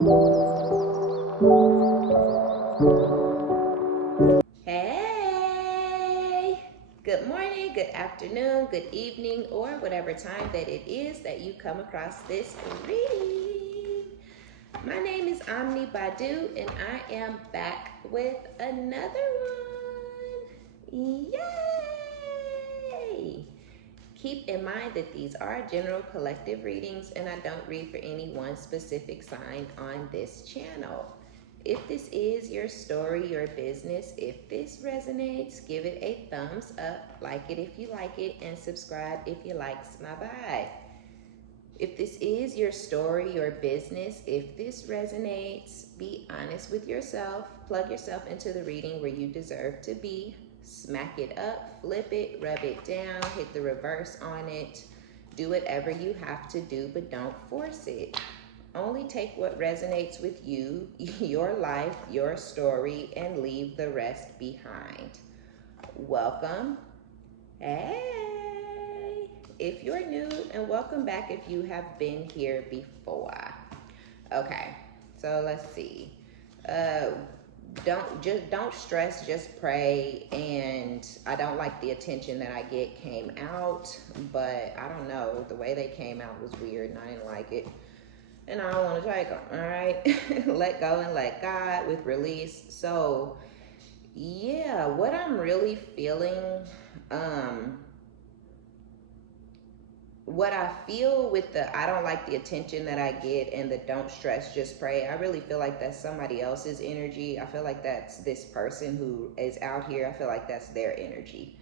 Hey, good morning, good afternoon, good evening, or whatever time that it is that you come across this reading. My name is OmniBadu, and I am back with another one. Yay! Keep in mind that these are general collective readings, and I don't read for any one specific sign on this channel. If this is your story, your business, if this resonates, give it a thumbs up, like it if you like it, and subscribe if you likes my vibe. If this is your story, your business, if this resonates, be honest with yourself, plug yourself into the reading where you deserve to be, smack it up, flip it, rub it down, hit the reverse on it, do whatever you have to do, but don't force it. Only take what resonates with you, your life, your story, and leave the rest behind. Welcome. Hey, if you're new, and welcome back if you have been here before. Okay, so let's see. Uh, don't stress, just pray. And I don't like the attention that I get came out, but I don't know, the way they came out was weird and I didn't like it, and I don't want to take them. All right. Let go and let God with release. So yeah, what I'm really feeling, um what I feel with the I don't like the attention that I get and the don't stress, just pray, I really feel like that's somebody else's energy. I feel like that's this person who is out here. I feel like that's their energy.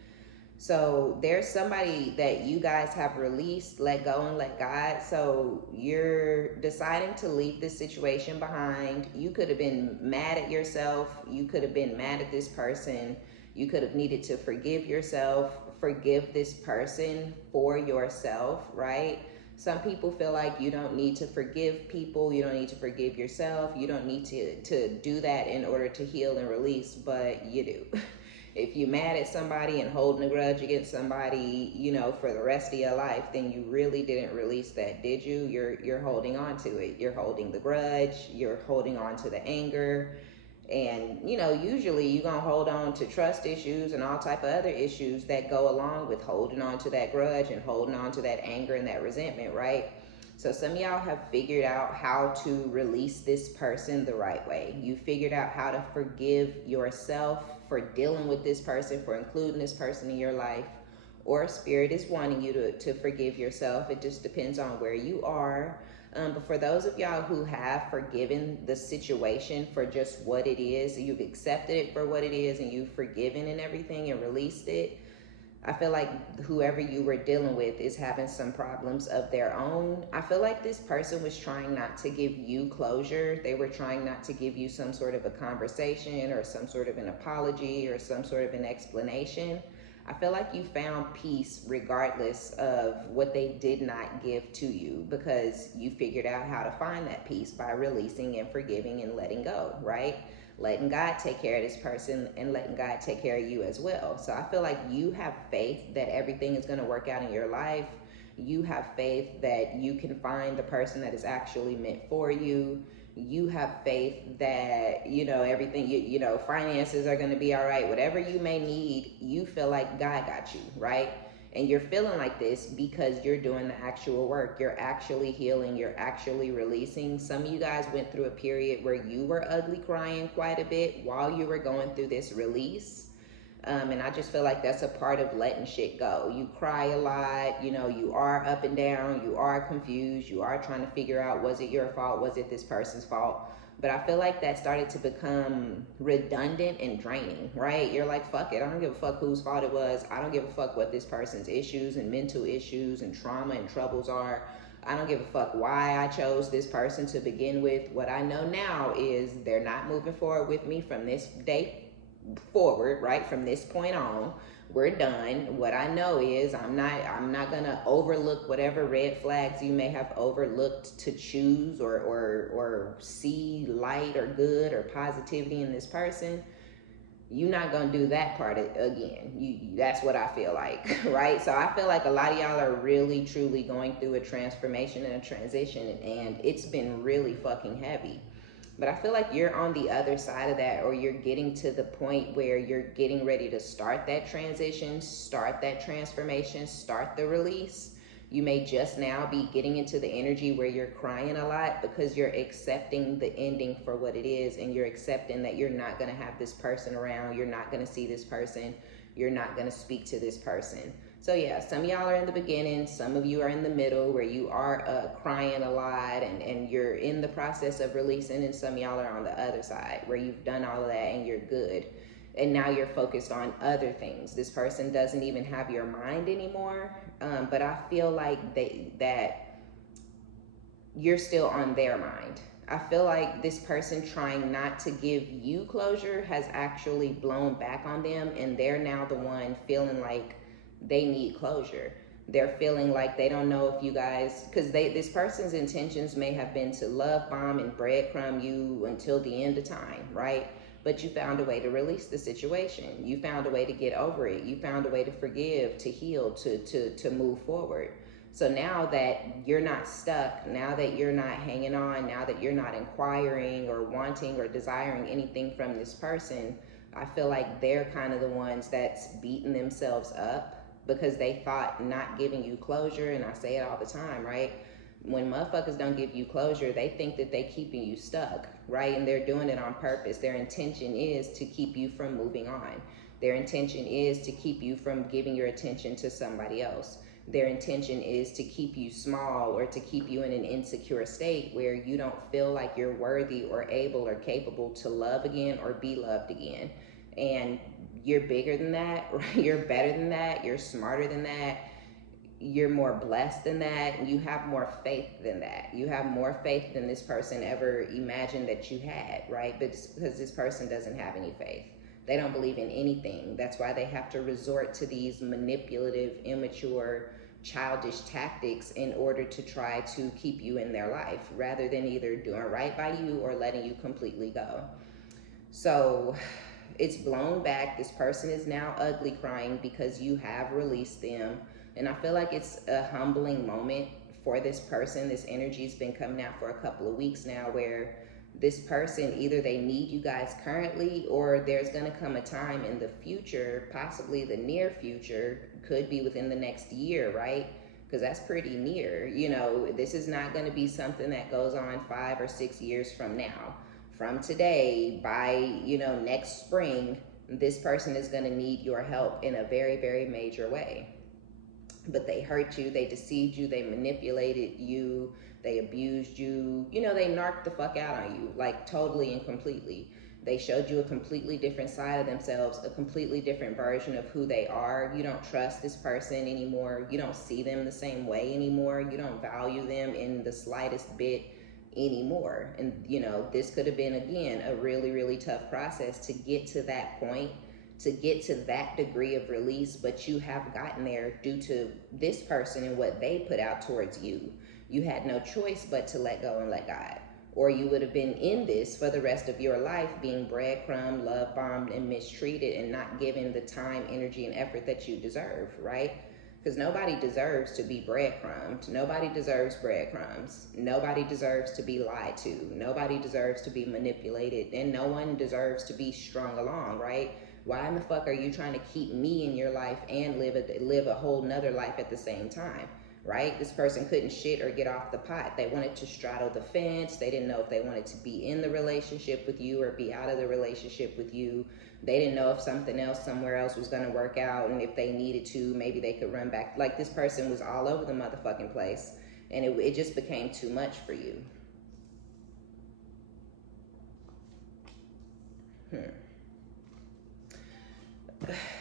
So there's somebody that you guys have released, let go and let God. So you're deciding to leave this situation behind. You could have been mad at yourself. You could have been mad at this person. You could have needed to forgive yourself, forgive this person for yourself, right? Some people feel like you don't need to forgive people. You don't need to forgive yourself. You don't need to do that in order to heal and release, but you do. If you're mad at somebody and holding a grudge against somebody, for the rest of your life, then you really didn't release that, did you? You're holding on to it. You're holding the grudge. You're holding on to the anger. And, usually you're going to hold on to trust issues and all type of other issues that go along with holding on to that grudge and holding on to that anger and that resentment, right? So some of y'all have figured out how to release this person the right way. You figured out how to forgive yourself for dealing with this person, for including this person in your life, or spirit is wanting you to forgive yourself. It just depends on where you are. But for those of y'all who have forgiven the situation for just what it is, you've accepted it for what it is, and you've forgiven and everything and released it, I feel like whoever you were dealing with is having some problems of their own. I feel like this person was trying not to give you closure. They were trying not to give you some sort of a conversation or some sort of an apology or some sort of an explanation. I feel like you found peace regardless of what they did not give to you, because you figured out how to find that peace by releasing and forgiving and letting go, right? Letting God take care of this person and letting God take care of you as well. So I feel like you have faith that everything is going to work out in your life. You have faith that you can find the person that is actually meant for you. You have faith that, everything, finances are going to be all right. Whatever you may need, you feel like God got you, right? And you're feeling like this because you're doing the actual work. You're actually healing. You're actually releasing. Some of you guys went through a period where you were ugly crying quite a bit while you were going through this release. And I just feel like that's a part of letting shit go. You cry a lot, you are up and down, you are confused, you are trying to figure out, was it your fault? Was it this person's fault? But I feel like that started to become redundant and draining, right? You're like, fuck it. I don't give a fuck whose fault it was. I don't give a fuck what this person's issues and mental issues and trauma and troubles are. I don't give a fuck why I chose this person to begin with. What I know now is they're not moving forward with me from this day forward, right? From this point on, we're done. What I know is I'm not gonna overlook whatever red flags you may have overlooked to choose or see light or good or positivity in this person. you're not gonna do that part again. That's what I feel like, right? So I feel like a lot of y'all are really truly going through a transformation and a transition, and it's been really fucking heavy. But I feel like you're on the other side of that, or you're getting to the point where you're getting ready to start that transition, start that transformation, start the release. You may just now be getting into the energy where you're crying a lot because you're accepting the ending for what it is, and you're accepting that you're not going to have this person around, you're not going to see this person, you're not going to speak to this person. So yeah, some of y'all are in the beginning, some of you are in the middle where you are crying a lot, and you're in the process of releasing, and some of y'all are on the other side where you've done all of that and you're good. And now you're focused on other things. This person doesn't even have your mind anymore, but I feel like that you're still on their mind. I feel like this person trying not to give you closure has actually blown back on them, and they're now the one feeling like they need closure. They're feeling like they don't know if you guys, because this person's intentions may have been to love bomb and breadcrumb you until the end of time, right? But you found a way to release the situation. You found a way to get over it. You found a way to forgive, to heal, to move forward. So now that you're not stuck, now that you're not hanging on, now that you're not inquiring or wanting or desiring anything from this person, I feel like they're kind of the ones that's beating themselves up because they thought not giving you closure, and I say it all the time, right? When motherfuckers don't give you closure, they think that they keeping you stuck, right? And they're doing it on purpose. Their intention is to keep you from moving on. Their intention is to keep you from giving your attention to somebody else. Their intention is to keep you small, or to keep you in an insecure state where you don't feel like you're worthy or able or capable to love again or be loved again. And you're bigger than that, right? You're better than that. You're smarter than that. You're more blessed than that, and you have more faith than that. You have more faith than this person ever imagined that you had, right? But it's because this person doesn't have any faith. They don't believe in anything. That's why they have to resort to these manipulative, immature, childish tactics in order to try to keep you in their life, rather than either doing right by you or letting you completely go. So it's blown back. This person is now ugly crying because you have released them. And I feel like it's a humbling moment for this person. This energy's been coming out for a couple of weeks now, where this person, either they need you guys currently, or there's going to come a time in the future, possibly the near future, could be within the next year, right? Because that's pretty near. You know, this is not going to be something that goes on 5 or 6 years from now. From today, by, next spring, this person is going to need your help in a very, very major way. But they hurt you, they deceived you, they manipulated you, they abused you, they narked the fuck out on you, like totally and completely. They showed you a completely different side of themselves, a completely different version of who they are. You don't trust this person anymore. You don't see them the same way anymore. You don't value them in the slightest bit anymore. And, this could have been, again, a really, really tough process to get to that point, to get to that degree of release, but you have gotten there due to this person and what they put out towards you. You had no choice but to let go and let God, or you would have been in this for the rest of your life, being breadcrumbed, love bombed, and mistreated, and not given the time, energy, and effort that you deserve, right? Because nobody deserves to be breadcrumbed. Nobody deserves breadcrumbs. Nobody deserves to be lied to. Nobody deserves to be manipulated, and no one deserves to be strung along, right? Why in the fuck are you trying to keep me in your life and live a whole nother life at the same time, right? This person couldn't shit or get off the pot. They wanted to straddle the fence. They didn't know if they wanted to be in the relationship with you or be out of the relationship with you. They didn't know if something else somewhere else was going to work out, and if they needed to, maybe they could run back. Like, this person was all over the motherfucking place, and it just became too much for you.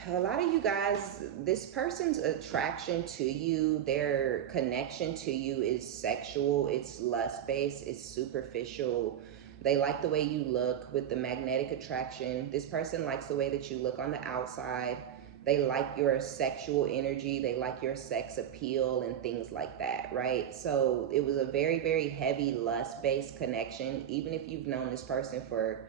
A lot of you guys, this person's attraction to you, their connection to you is sexual, it's lust-based, it's superficial. They like the way you look with the magnetic attraction. This person likes the way that you look on the outside. They like your sexual energy. They like your sex appeal and things like that, right? So it was a very, very heavy lust-based connection. Even if you've known this person for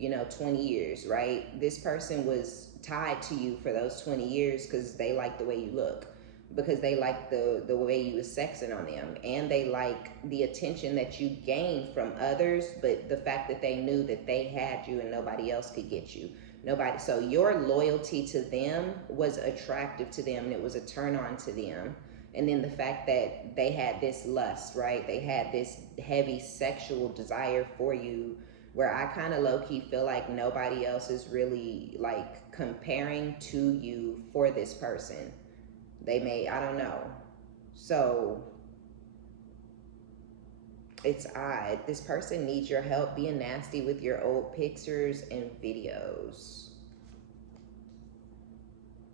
20 years, right? This person was tied to you for those 20 years because they like the way you look, because they like the way you was sexing on them, and they like the attention that you gained from others, but the fact that they knew that they had you and nobody else could get you. Nobody. So your loyalty to them was attractive to them, and it was a turn on to them. And then the fact that they had this lust, right? They had this heavy sexual desire for you, where I kind of low-key feel like nobody else is really like comparing to you for this person. They may, I don't know. So it's odd. This person needs your help being nasty with your old pictures and videos.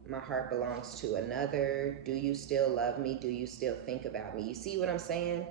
My heart belongs to another. Do you still love me? Do you still think about me? You see what I'm saying?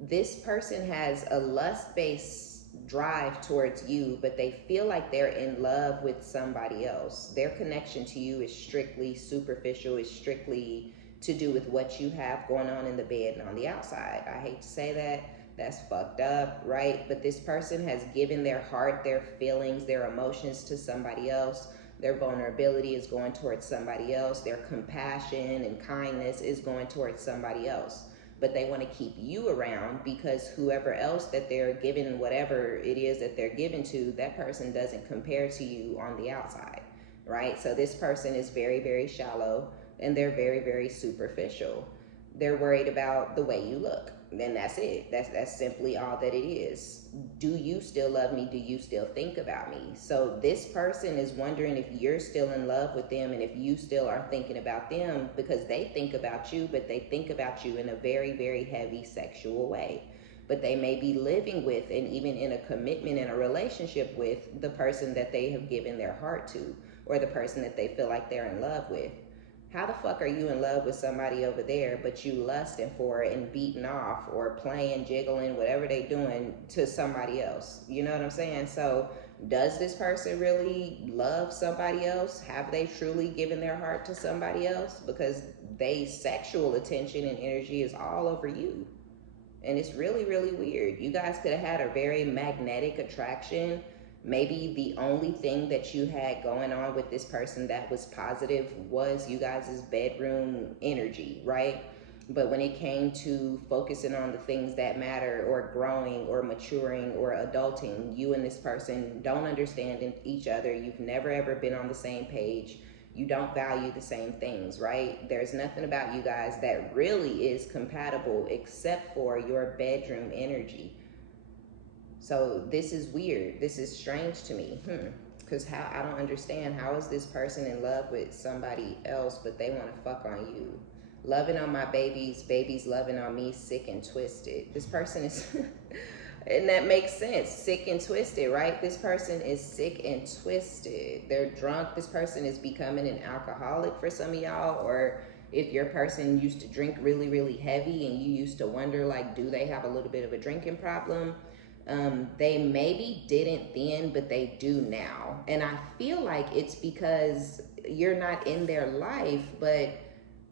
This person has a lust-based drive towards you, but they feel like they're in love with somebody else. Their connection to you is strictly superficial, is strictly to do with what you have going on in the bed and on the outside. I hate to say that. That's fucked up, right? But this person has given their heart, their feelings, their emotions to somebody else. Their vulnerability is going towards somebody else. Their compassion and kindness is going towards somebody else. But they want to keep you around because whoever else that they're giving whatever it is that they're given to, that person doesn't compare to you on the outside, right? So this person is very, very shallow, and they're very, very superficial. They're worried about the way you look. Then that's it. That's simply all that it is. Do you still love me? Do you still think about me? So this person is wondering if you're still in love with them and if you still are thinking about them, because they think about you, but they think about you in a very, very heavy sexual way. But they may be living with and even in a commitment in a relationship with the person that they have given their heart to, or the person that they feel like they're in love with. How the fuck are you in love with somebody over there, but you lusting for it and beating off or playing, jiggling, whatever they doing to somebody else? You know what I'm saying? So does this person really love somebody else? Have they truly given their heart to somebody else? Because they sexual attention and energy is all over you. And it's really, really weird. You guys could have had a very magnetic attraction. Maybe the only thing that you had going on with this person that was positive was you guys' bedroom energy, right? But when it came to focusing on the things that matter, or growing or maturing or adulting, you and this person don't understand each other. You've never ever been on the same page. You don't value the same things, right? There's nothing about you guys that really is compatible except for your bedroom energy. So this is weird. This is strange to me. Because how, I don't understand, how is this person in love with somebody else, but they want to fuck on you? Loving on my babies, babies loving on me, sick and twisted. This person is, and that makes sense, sick and twisted, right? This person is sick and twisted. They're drunk. This person is becoming an alcoholic for some of y'all, or if your person used to drink really, really heavy and you used to wonder, like, do they have a little bit of a drinking problem? They maybe didn't then, but they do now. And I feel like it's because you're not in their life, but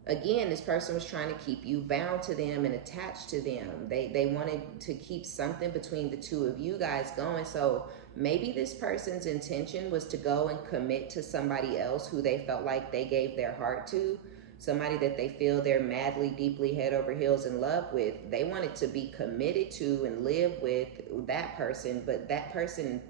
again, this person was trying to keep you bound to them and attached to them. They wanted to keep something between the two of you guys going. So maybe this person's intention was to go and commit to somebody else who they felt like they gave their heart to. Somebody that they feel they're madly, deeply, head over heels in love with. They wanted to be committed to and live with that person, but that person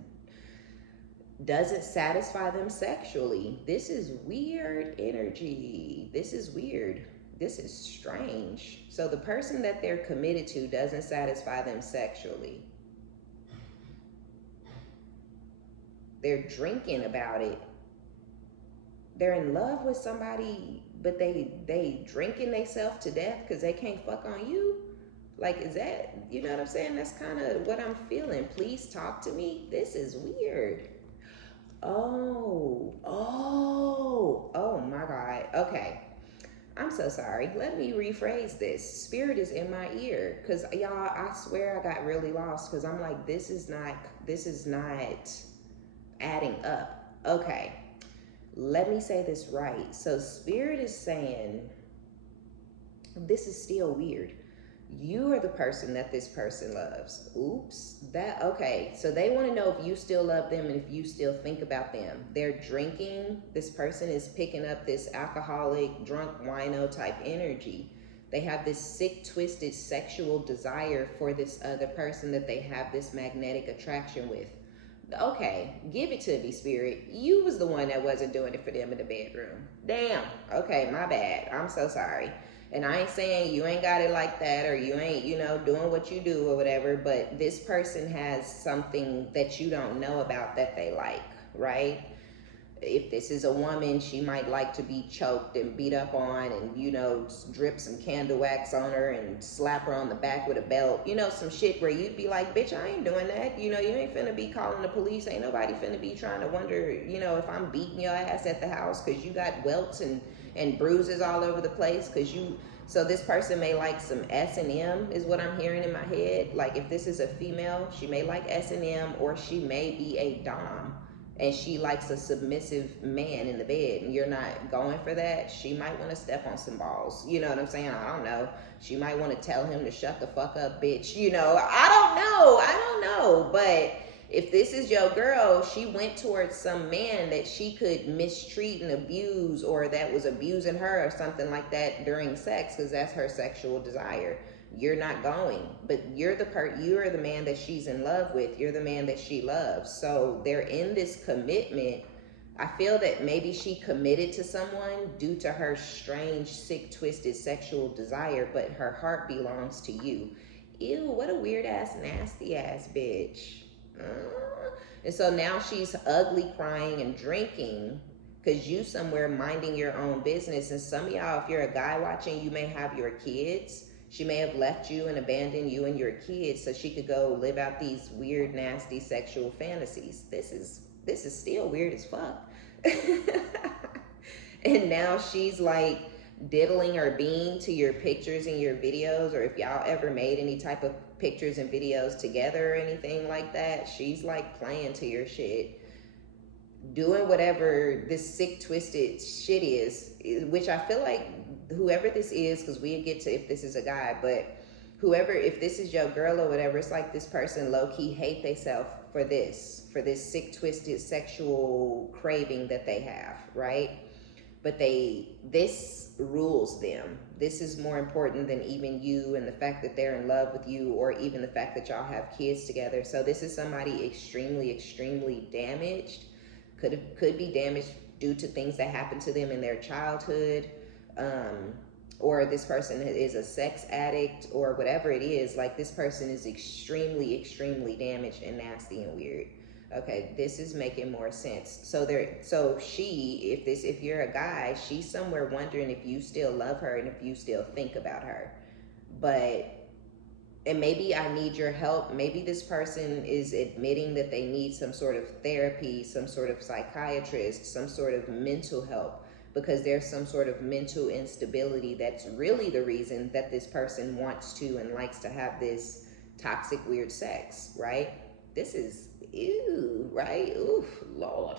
doesn't satisfy them sexually. This is weird energy. This is weird. This is strange. So the person that they're committed to doesn't satisfy them sexually. They're drinking about it. They're in love with somebody, but they drinking themselves to death because they can't fuck on you. Like, is that, you know what I'm saying? That's kind of what I'm feeling. Please talk to me. This is weird. Oh my God. Okay. I'm so sorry. Let me rephrase this. Spirit is in my ear. Cause y'all, I swear I got really lost. Cause I'm like, this is not adding up. Okay. Let me say this right. So Spirit is saying, this is still weird. You are the person that this person loves. Oops. That okay. So they want to know if you still love them and if you still think about them. They're drinking. This person is picking up this alcoholic, drunk, wino type energy. They have this sick, twisted sexual desire for this other person that they have this magnetic attraction with. Okay, give it to me, spirit. You was the one that wasn't doing it for them in the bedroom. Damn. Okay, my bad. I'm so sorry. And I ain't saying you ain't got it like that or you ain't, doing what you do or whatever, but this person has something that you don't know about that they like, right? If this is a woman, she might like to be choked and beat up on and, drip some candle wax on her and slap her on the back with a belt. Some shit where you'd be like, bitch, I ain't doing that. You ain't finna be calling the police. Ain't nobody finna be trying to wonder, if I'm beating your ass at the house because you got welts and bruises all over the place because you... So this person may like some S&M is what I'm hearing in my head. Like if this is a female, she may like S&M or she may be a dom and she likes a submissive man in the bed and you're not going for that. She might want to step on some balls. You know what I'm saying? I don't know. She might want to tell him to shut the fuck up, bitch. I don't know. But if this is your girl, she went towards some man that she could mistreat and abuse or that was abusing her or something like that during sex because that's her sexual desire. You're not going, but you're the man that she's in love with. You're the man that she loves. So they're in this commitment. I feel that maybe she committed to someone due to her strange, sick, twisted sexual desire, but her heart belongs to you. Ew, what a weird ass, nasty ass bitch. And so now she's ugly crying and drinking because you somewhere minding your own business. And some of y'all, if you're a guy watching, you may have your kids. She may have left you and abandoned you and your kids so she could go live out these weird, nasty sexual fantasies. This is still weird as fuck. And now she's like diddling or being to your pictures and your videos, or if y'all ever made any type of pictures and videos together or anything like that, she's like playing to your shit, doing whatever this sick, twisted shit is, which I feel like whoever this is, because we get to if this is a guy, but whoever, if this is your girl or whatever, it's like this person low-key hate themselves for this sick, twisted sexual craving that they have, right? But this rules them. This is more important than even you and the fact that they're in love with you or even the fact that y'all have kids together. So this is somebody extremely, extremely damaged. Could be damaged due to things that happened to them in their childhood, or this person is a sex addict or whatever it is. Like this person is extremely, extremely damaged and nasty and weird. Okay, this is making more sense. So she, if you're a guy, she's somewhere wondering if you still love her and if you still think about her. And maybe I need your help. Maybe this person is admitting that they need some sort of therapy, some sort of psychiatrist, some sort of mental help, because there's some sort of mental instability that's really the reason that this person wants to and likes to have this toxic, weird sex, right? This is, ew, right? Oof, Lord.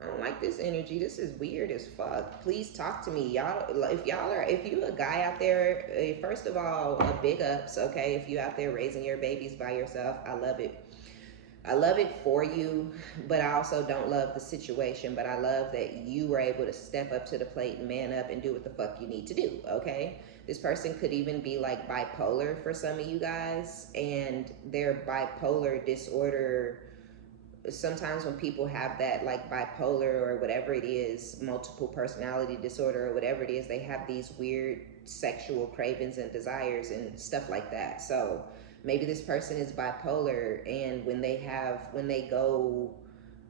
I don't like this energy. This is weird as fuck. Please talk to me. Y'all, if you a guy out there, first of all, big ups, okay? If you out there raising your babies by yourself, I love it. I love it for you, but I also don't love the situation. But I love that you were able to step up to the plate and man up and do what the fuck you need to do, okay? This person could even be like bipolar for some of you guys, and their bipolar disorder. Sometimes when people have that like bipolar or whatever it is, multiple personality disorder or whatever it is, they have these weird sexual cravings and desires and stuff like that. So maybe this person is bipolar, and when they go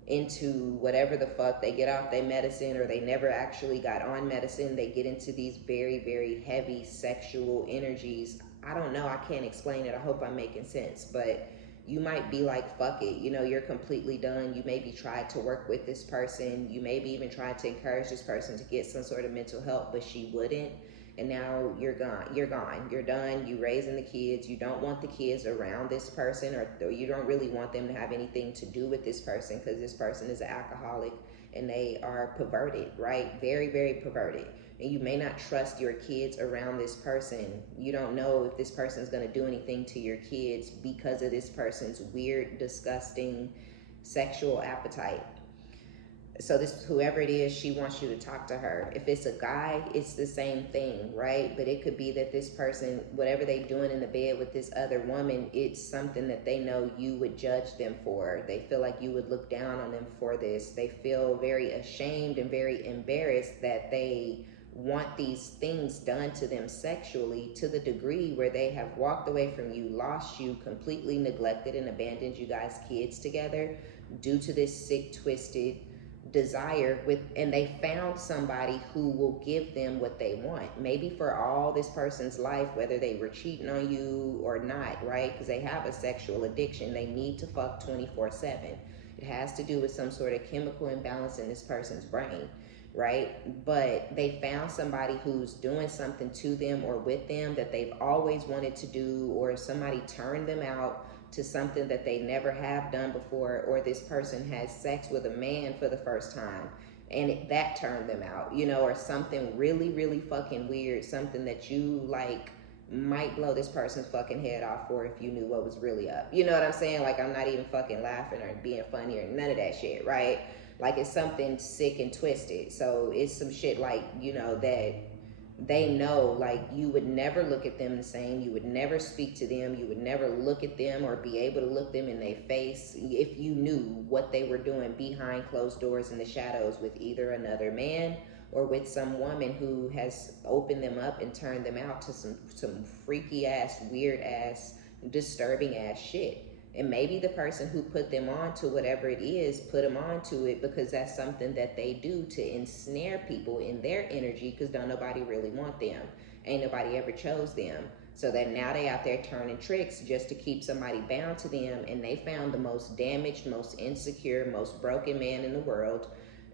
into whatever the fuck, they get off their medicine or they never actually got on medicine, they get into these very, very heavy sexual energies. I don't know, I can't explain it. I hope I'm making sense, but you might be like, fuck it, you're completely done. You maybe tried to work with this person. You maybe even tried to encourage this person to get some sort of mental help, but she wouldn't. And now you're gone. You're done. You raising the kids. You don't want the kids around this person, or you don't really want them to have anything to do with this person because this person is an alcoholic and they are perverted, right? Very, very perverted. And you may not trust your kids around this person. You don't know if this person's going to do anything to your kids because of this person's weird, disgusting sexual appetite. So this, whoever it is, she wants you to talk to her. If it's a guy, it's the same thing, right? But it could be that this person, whatever they doing in the bed with this other woman, it's something that they know you would judge them for. They feel like you would look down on them for this. They feel very ashamed and very embarrassed that they want these things done to them sexually, to the degree where they have walked away from you, lost you, completely neglected and abandoned you guys' kids together due to this sick, twisted desire with, and they found somebody who will give them what they want, maybe for all this person's life, whether they were cheating on you or not, right? Because they have a sexual addiction. They need to fuck 24/7. It has to do with some sort of chemical imbalance in this person's brain, right? But they found somebody who's doing something to them or with them that they've always wanted to do, or somebody turned them out to something that they never have done before, or this person has sex with a man for the first time and that turned them out, you know, or something really, really fucking weird, something that you like might blow this person's fucking head off for if you knew what was really up. You know what I'm saying? Like, I'm not even fucking laughing or being funny or none of that shit, right? Like, it's something sick and twisted. So it's some shit like, you know, that they know, like, you would never look at them the same, you would never speak to them, you would never look at them or be able to look them in their face if you knew what they were doing behind closed doors in the shadows with either another man or with some woman who has opened them up and turned them out to some freaky ass, weird ass, disturbing ass shit. And maybe the person who put them on to whatever it is put them on to it because that's something that they do to ensnare people in their energy, because don't nobody really want them. Ain't nobody ever chose them. So that now they out there turning tricks just to keep somebody bound to them, and they found the most damaged, most insecure, most broken man in the world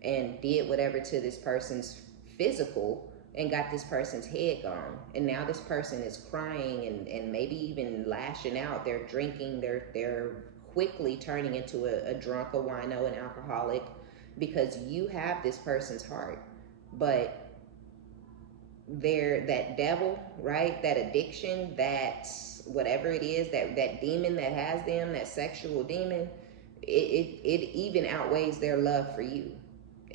and did whatever to this person's physical and got this person's head gone. And now this person is crying and maybe even lashing out. They're drinking, they're quickly turning into a drunk, a wino, an alcoholic, because you have this person's heart. But they're that devil, right? That addiction, that whatever it is, that demon that has them, that sexual demon, it even outweighs their love for you.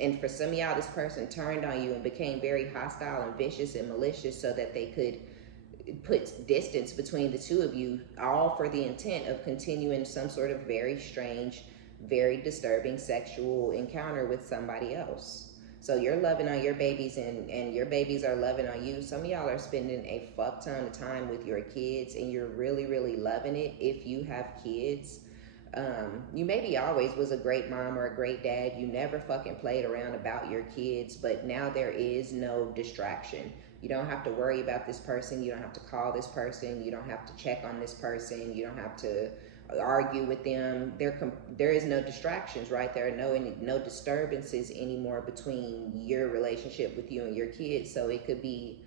And for some of y'all, this person turned on you and became very hostile and vicious and malicious so that they could put distance between the two of you, all for the intent of continuing some sort of very strange, very disturbing sexual encounter with somebody else. So you're loving on your babies and your babies are loving on you. Some of y'all are spending a fuck ton of time with your kids and you're really, really loving it if you have kids. You maybe always was a great mom or a great dad. You never fucking played around about your kids, but now there is no distraction. You don't have to worry about this person. You don't have to call this person. You don't have to check on this person. You don't have to argue with them. There is no distractions, right? There are no disturbances anymore between your relationship with you and your kids. So it could be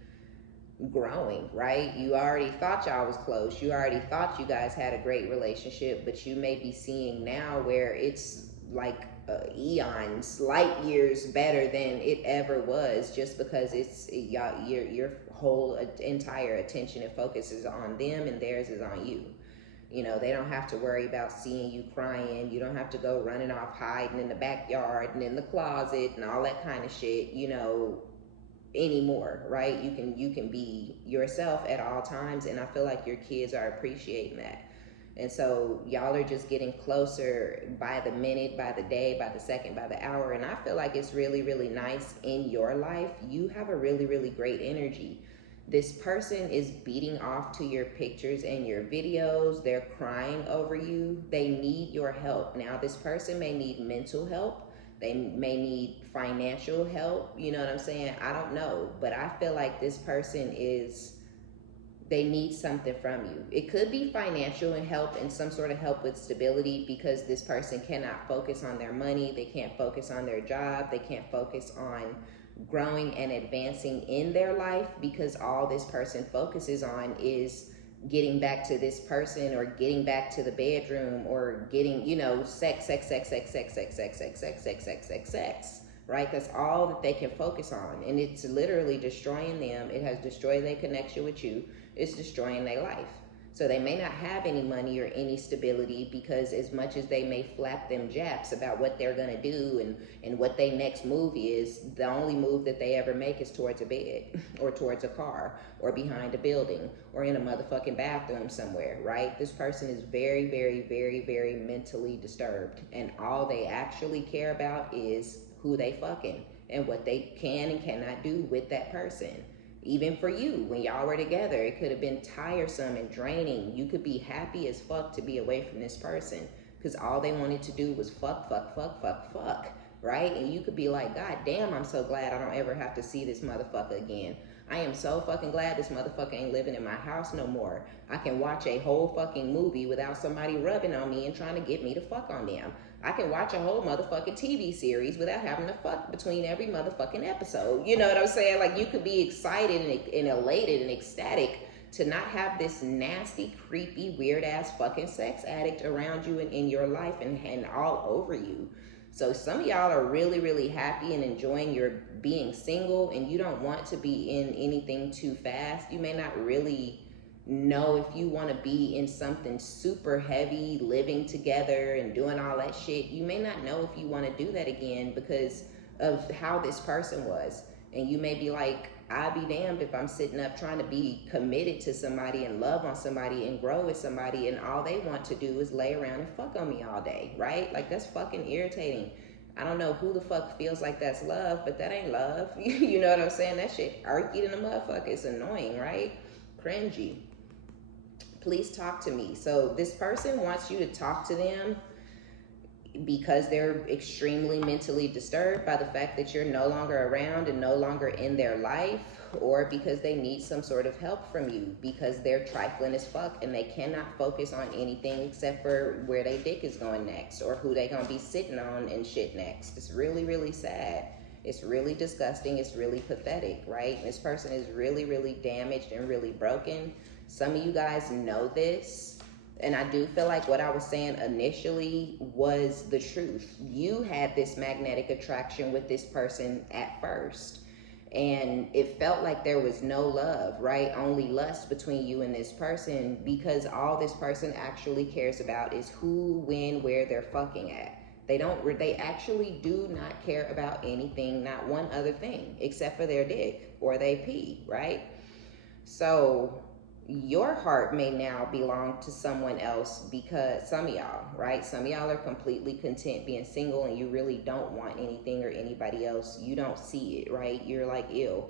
growing, right? You already thought y'all was close. You already thought you guys had a great relationship, but you may be seeing now where it's like eons, light years better than it ever was, just because it's your whole entire attention and focus is on them and theirs is on you. You know, they don't have to worry about seeing you crying. You don't have to go running off hiding in the backyard and in the closet and all that kind of shit, you know, anymore, right? You can be yourself at all times, and I feel like your kids are appreciating that. And so y'all are just getting closer by the minute, by the day, by the second, by the hour. And I feel like it's really, really nice in your life. You have a really, really great energy. This person is beating off to your pictures and your videos. They're crying over you. They need your help. Now, this person may need mental help. They may need financial help. You know what I'm saying? I don't know. But I feel like this person they need something from you. It could be financial and help and some sort of help with stability, because this person cannot focus on their money. They can't focus on their job. They can't focus on growing and advancing in their life, because all this person focuses on is getting back to this person or getting back to the bedroom or getting, you know, sex. right? That's all that they can focus on. And it's literally destroying them. It has destroyed their connection with you. It's destroying their life. So they may not have any money or any stability, because as much as they may flap them japs about what they're going to do and what their next move is, the only move that they ever make is towards a bed or towards a car or behind a building or in a motherfucking bathroom somewhere, right? This person is very, very, very, very mentally disturbed, and all they actually care about is who they fucking and what they can and cannot do with that person. Even for you, when y'all were together, it could have been tiresome and draining. You could be happy as fuck to be away from this person because all they wanted to do was fuck, fuck, fuck, fuck, fuck, right? And you could be like, God damn, I'm so glad I don't ever have to see this motherfucker again. I am so fucking glad this motherfucker ain't living in my house no more. I can watch a whole fucking movie without somebody rubbing on me and trying to get me to fuck on them. I can watch a whole motherfucking TV series without having to fuck between every motherfucking episode. You know what I'm saying? Like, you could be excited and elated and ecstatic to not have this nasty, creepy, weird ass fucking sex addict around you and in your life and all over you. So some of y'all are really, really happy and enjoying your being single, and you don't want to be in anything too fast. You may not really know if you want to be in something super heavy, living together and doing all that shit. You may not know if you want to do that again because of how this person was. And you may be like, I'll be damned if I'm sitting up trying to be committed to somebody and love on somebody and grow with somebody, and all they want to do is lay around and fuck on me all day, right? Like, that's fucking irritating. I don't know who the fuck feels like that's love, but that ain't love. You know what I'm saying? That shit irky than a motherfucker. It's annoying, right? Cringy. Please talk to me. So this person wants you to talk to them because they're extremely mentally disturbed by the fact that you're no longer around and no longer in their life, or because they need some sort of help from you because they're trifling as fuck and they cannot focus on anything except for where their dick is going next or who they gonna be sitting on and shit next. It's really, really sad. It's really disgusting. It's really pathetic, right? And this person is really, really damaged and really broken. Some of you guys know this, and I do feel like what I was saying initially was the truth. You had this magnetic attraction with this person at first, and it felt like there was no love, right? Only lust between you and this person, because all this person actually cares about is who, when, where they're fucking at. They actually do not care about anything, not one other thing, except for their dick or they pee, right? So your heart may now belong to someone else, because some of y'all, right? Some of y'all are completely content being single and you really don't want anything or anybody else. You don't see it, right? You're like, ew.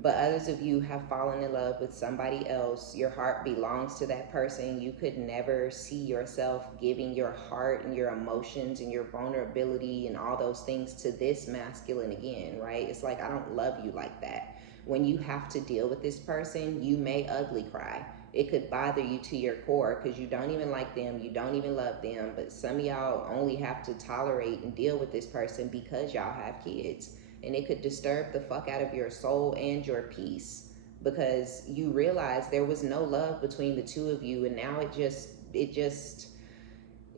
But others of you have fallen in love with somebody else. Your heart belongs to that person. You could never see yourself giving your heart and your emotions and your vulnerability and all those things to this masculine again, right? It's like, I don't love you like that. When you have to deal with this person, you may ugly cry. It could bother you to your core because you don't even like them, you don't even love them. But some of y'all only have to tolerate and deal with this person because y'all have kids. And it could disturb the fuck out of your soul and your peace because you realize there was no love between the two of you. And now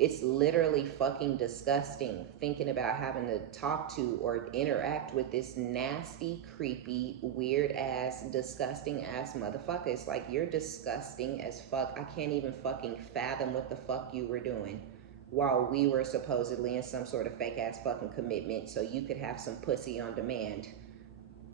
it's literally fucking disgusting thinking about having to talk to or interact with this nasty, creepy, weird ass, disgusting ass motherfucker. It's like, you're disgusting as fuck. I can't even fucking fathom what the fuck you were doing while we were supposedly in some sort of fake ass fucking commitment so you could have some pussy on demand,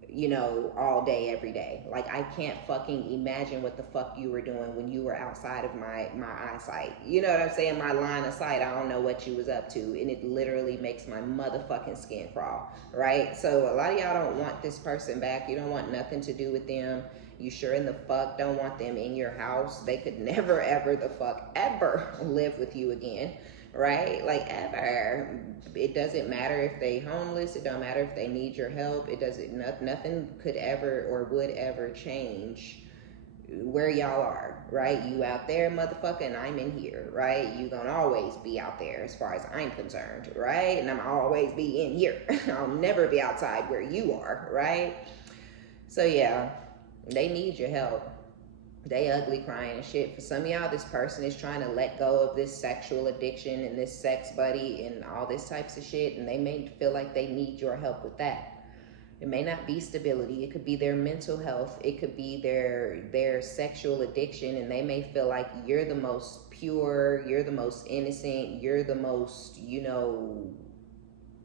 you know, all day, every day. Like, I can't fucking imagine what the fuck you were doing when you were outside of my eyesight. You know what I'm saying? My line of sight. I don't know what you was up to. And it literally makes my motherfucking skin crawl, right? So a lot of y'all don't want this person back. You don't want nothing to do with them. You sure in the fuck don't want them in your house. They could never, ever the fuck ever live with you again, right? Like, ever. It doesn't matter if they homeless. It don't matter if they need your help. It doesn't, nothing could ever or would ever change where y'all are, right? You out there, motherfucker, and I'm in here, right? You gonna always be out there as far as I'm concerned, right? And I'm always be in here. I'll never be outside where you are, right? So yeah, they need your help. They ugly crying and shit. For some of y'all, this person is trying to let go of this sexual addiction and this sex buddy and all this types of shit, and they may feel like they need your help with that. It may not be stability. It could be their mental health. It could be their sexual addiction, and they may feel like you're the most pure, you're the most innocent, you're the most,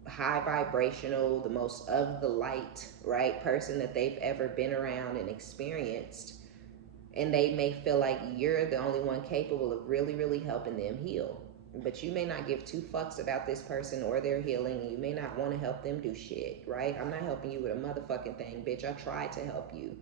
high vibrational, the most of the light, right, person that they've ever been around and experienced. And they may feel like you're the only one capable of really, really helping them heal. But you may not give two fucks about this person or their healing. You may not want to help them do shit, right? I'm not helping you with a motherfucking thing, bitch. I tried to help you.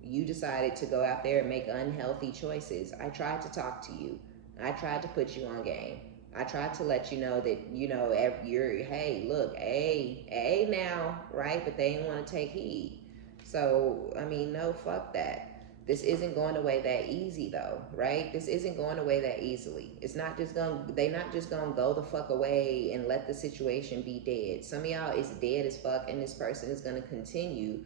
You decided to go out there and make unhealthy choices. I tried to talk to you. I tried to put you on game. I tried to let you know that, you're, hey, look, hey now, right? But they didn't want to take heed. So, no, fuck that. This isn't going away that easy though, right? This isn't going away that easily. It's not just they're not just gonna go the fuck away and let the situation be dead. Some of y'all is dead as fuck, and this person is gonna continue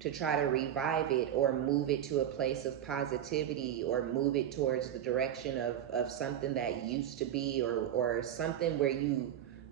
to try to revive it or move it to a place of positivity or move it towards the direction of something that used to be or something where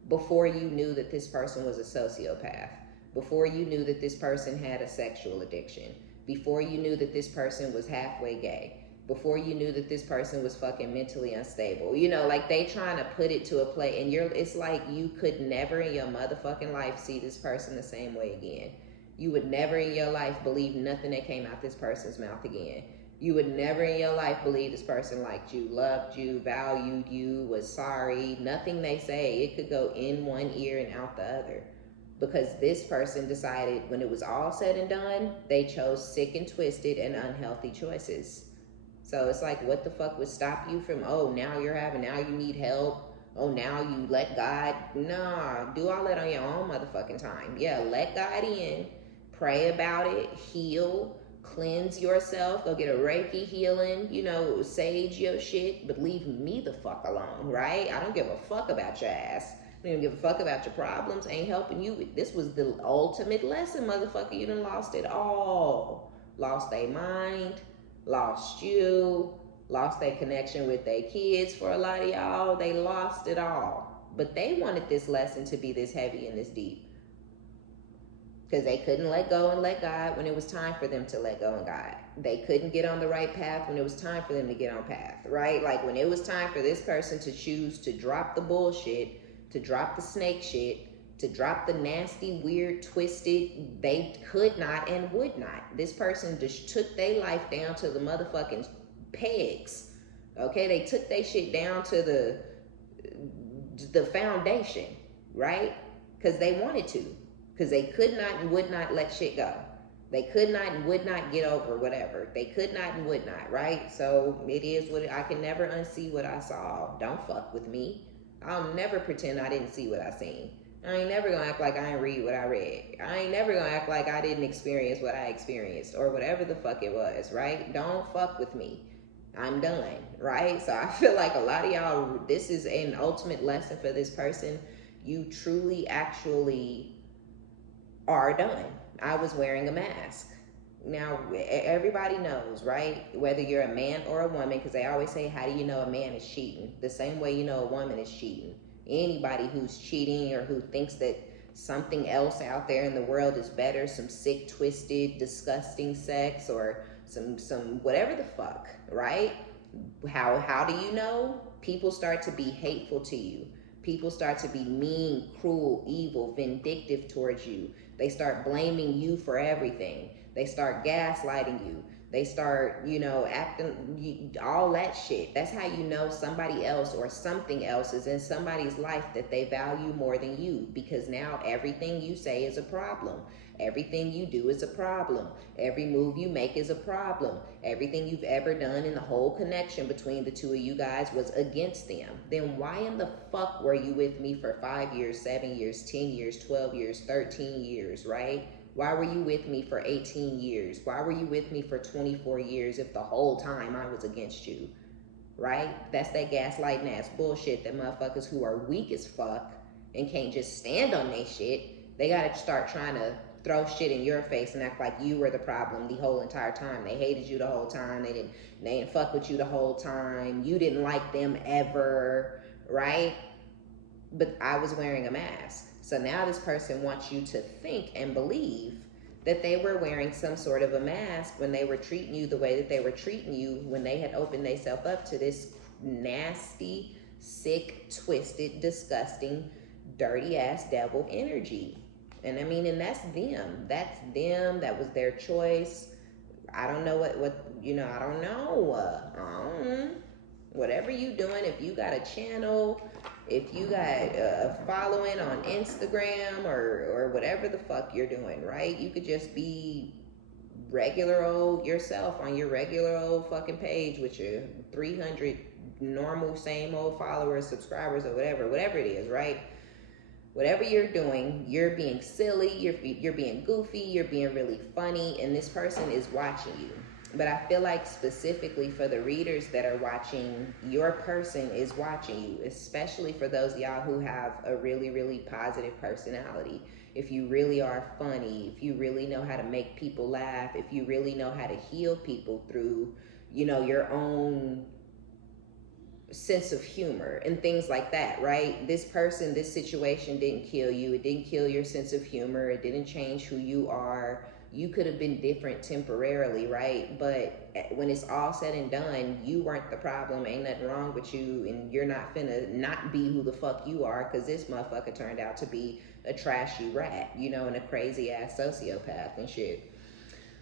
before you knew that this person was a sociopath, before you knew that this person had a sexual addiction, before you knew that this person was halfway gay, before you knew that this person was fucking mentally unstable. Like they trying to put it to a place, and it's like you could never in your motherfucking life see this person the same way again. You would never in your life believe nothing that came out this person's mouth again. You would never in your life believe this person liked you, loved you, valued you, was sorry. Nothing they say, it could go in one ear and out the other. Because this person decided when it was all said and done, they chose sick and twisted and unhealthy choices. So it's like, what the fuck would stop you from, now you need help. Now you let God. Nah, do all that on your own motherfucking time. Yeah, let God in, pray about it, heal, cleanse yourself, go get a Reiki healing, sage your shit, but leave me the fuck alone, right? I don't give a fuck about your ass. I don't give a fuck about your problems. Ain't helping you. This was the ultimate lesson, motherfucker. You done lost it all. Lost their mind, lost you, lost their connection with their kids for a lot of y'all. They lost it all. But they wanted this lesson to be this heavy and this deep. Because they couldn't let go and let God when it was time for them to let go and God. They couldn't get on the right path when it was time for them to get on path, right? Like when it was time for this person to choose to drop the bullshit, to drop the snake shit, to drop the nasty, weird, twisted, they could not and would not. This person just took their life down to the motherfucking pegs. Okay, they took their shit down to the foundation, right? Because they wanted to. Because they could not and would not let shit go. They could not and would not get over whatever. They could not and would not, right? So it is what I can never unsee what I saw. Don't fuck with me. I'll never pretend I didn't see what I seen. I ain't never gonna act like I ain't read what I read. I ain't never gonna act like I didn't experience what I experienced or whatever the fuck it was, right? Don't fuck with me. I'm done, right? So I feel like a lot of y'all, this is an ultimate lesson for this person. You truly, actually are done. I was wearing a mask. Now, everybody knows, right? Whether you're a man or a woman, because they always say, how do you know a man is cheating? The same way you know a woman is cheating. Anybody who's cheating or who thinks that something else out there in the world is better, some sick, twisted, disgusting sex or some whatever the fuck, right? How do you know? People start to be hateful to you. People start to be mean, cruel, evil, vindictive towards you. They start blaming you for everything. They start gaslighting you. They start, acting, all that shit. That's how you know somebody else or something else is in somebody's life that they value more than you. Because now everything you say is a problem. Everything you do is a problem. Every move you make is a problem. Everything you've ever done in the whole connection between the two of you guys was against them. Then why in the fuck were you with me for 5 years, 7 years, 10 years, 12 years, 13 years, right? Why were you with me for 18 years? Why were you with me for 24 years if the whole time I was against you, right? That's that gaslighting ass bullshit that motherfuckers who are weak as fuck and can't just stand on their shit, they gotta start trying to throw shit in your face and act like you were the problem the whole entire time. They hated you the whole time. They didn't fuck with you the whole time. You didn't like them ever, right? But I was wearing a mask. So now this person wants you to think and believe that they were wearing some sort of a mask when they were treating you the way that they were treating you, when they had opened themselves up to this nasty, sick, twisted, disgusting, dirty ass devil energy. And I mean, and that's them. That's them. That was their choice. I don't know what you know, I don't know. Whatever you doing, if you got a channel, if you got a following on Instagram or whatever the fuck you're doing, right? You could just be regular old yourself on your regular old fucking page with your 300 normal, same old followers, subscribers, or whatever it is, right? Whatever you're doing, you're being silly, you're being goofy, you're being really funny, and this person is watching you. But I feel like specifically for the readers that are watching, your person is watching you, especially for those of y'all who have a really, really positive personality. If you really are funny, if you really know how to make people laugh, if you really know how to heal people through, you know, your own sense of humor and things like that, right? This person, this situation didn't kill you. It didn't kill your sense of humor. It didn't change who you are. You could have been different temporarily, right? But when it's all said and done, you weren't the problem. Ain't nothing wrong with you, and you're not finna not be who the fuck you are, because this motherfucker turned out to be a trashy rat, you know, and a crazy ass sociopath and shit.